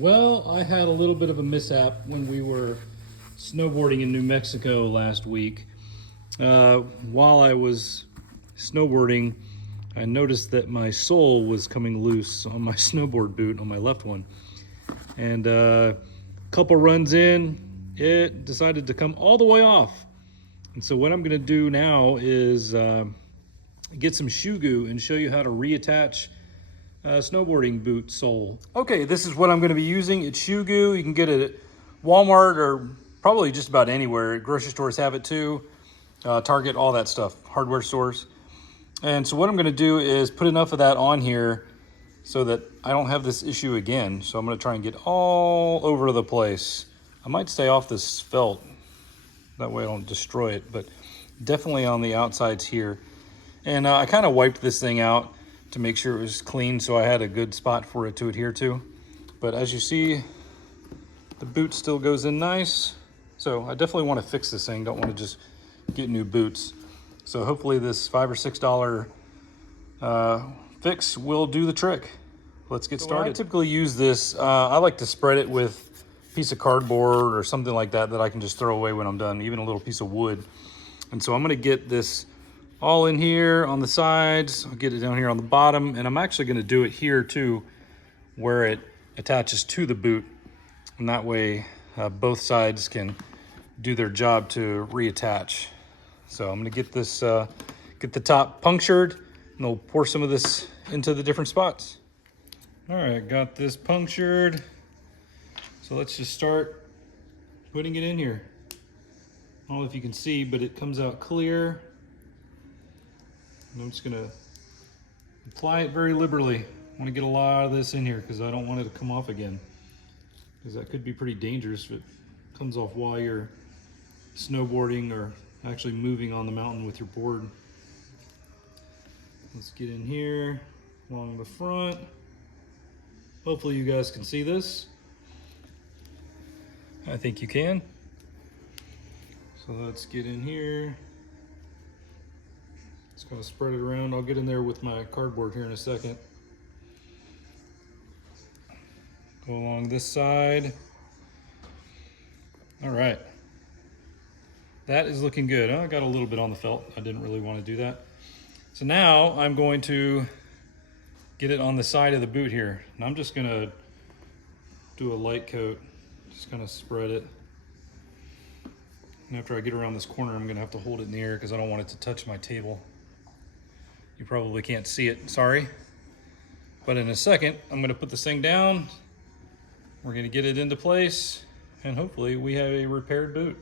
Well, I had a little bit of a mishap when we were snowboarding in New Mexico last week. While I was snowboarding, I noticed that my sole was coming loose on my snowboard boot, on my left one. And a couple runs in, it decided to come all the way off. And so what I'm gonna do now is get some shoe goo and show you how to reattach snowboarding boot sole. Okay, this is what I'm going to be using. It's shoe goo. You can get it at Walmart or probably just about anywhere. Grocery stores have it too. Target, all that stuff, hardware stores. And so what I'm going to do is put enough of that on here so that I don't have this issue again. So I'm going to try and get all over the place. I might stay off this felt. That way I don't destroy it, but definitely on the outsides here. And I kind of wiped this thing out to make sure it was clean, so I had a good spot for it to adhere to. But as you see, the boot still goes in nice. So I definitely want to fix this thing. Don't want to just get new boots. So hopefully this $5 or $6 fix will do the trick. Let's get started. I typically use this, I like to spread it with a piece of cardboard or something like that I can just throw away when I'm done, even a little piece of wood. And so I'm gonna get this all in here on the sides. I'll get it down here on the bottom, and I'm actually going to do it here too, where it attaches to the boot, and that way both sides can do their job to reattach. So I'm going to get this, get the top punctured, and we'll pour some of this into the different spots. All right, got this punctured. So let's just start putting it in here. I don't know if you can see, but it comes out clear. I'm just gonna apply it very liberally. I want to get a lot of this in here because I don't want it to come off again, because that could be pretty dangerous if it comes off while you're snowboarding or actually moving on the mountain with your board. Let's get in here along the front. Hopefully you guys can see this. I think you can. So let's get in here. Just kind of spread it around. I'll get in there with my cardboard here in a second. Go along this side. All right. That is looking good. I got a little bit on the felt. I didn't really want to do that. So now I'm going to get it on the side of the boot here. And I'm just going to do a light coat. Just kind of spread it. And after I get around this corner, I'm going to have to hold it in the air because I don't want it to touch my table. You probably can't see it, sorry. But in a second, I'm gonna put this thing down. We're gonna get it into place, and hopefully we have a repaired boot.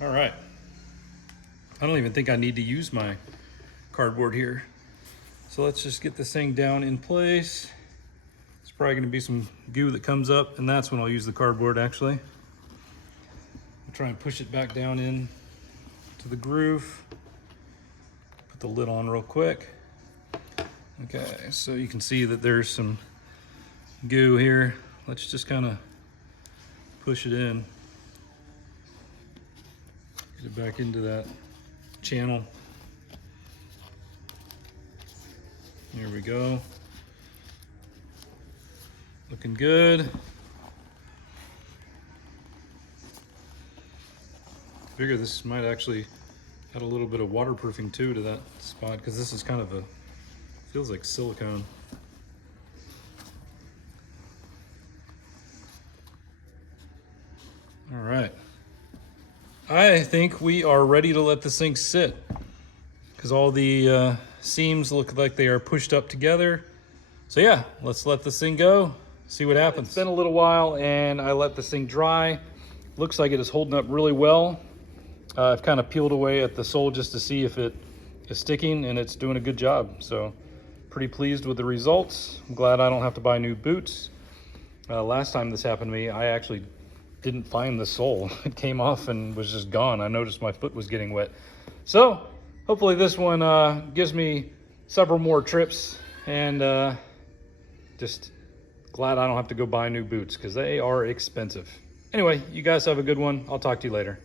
All right. I don't even think I need to use my cardboard here. So let's just get this thing down in place. It's probably gonna be some goo that comes up, and that's when I'll use the cardboard actually. I'll try and push it back down in to the groove. Put the lid on real quick. Okay, so you can see that there's some goo here. Let's just kind of push it in. Get it back into that channel. Here we go. Looking good. I figure this might actually add a little bit of waterproofing too to that spot, because this is kind of feels like silicone. All right. I think we are ready to let this thing sit, because all the seams look like they are pushed up together. So yeah, let's let this thing go, see what happens. It's been a little while and I let this thing dry. Looks like it is holding up really well. I've kind of peeled away at the sole just to see if it is sticking, and it's doing a good job. So pretty pleased with the results. I'm glad I don't have to buy new boots. Last time this happened to me, I actually didn't find the sole. It came off and was just gone. I noticed my foot was getting wet. So hopefully this one gives me several more trips, and just glad I don't have to go buy new boots because they are expensive. Anyway, you guys have a good one. I'll talk to you later.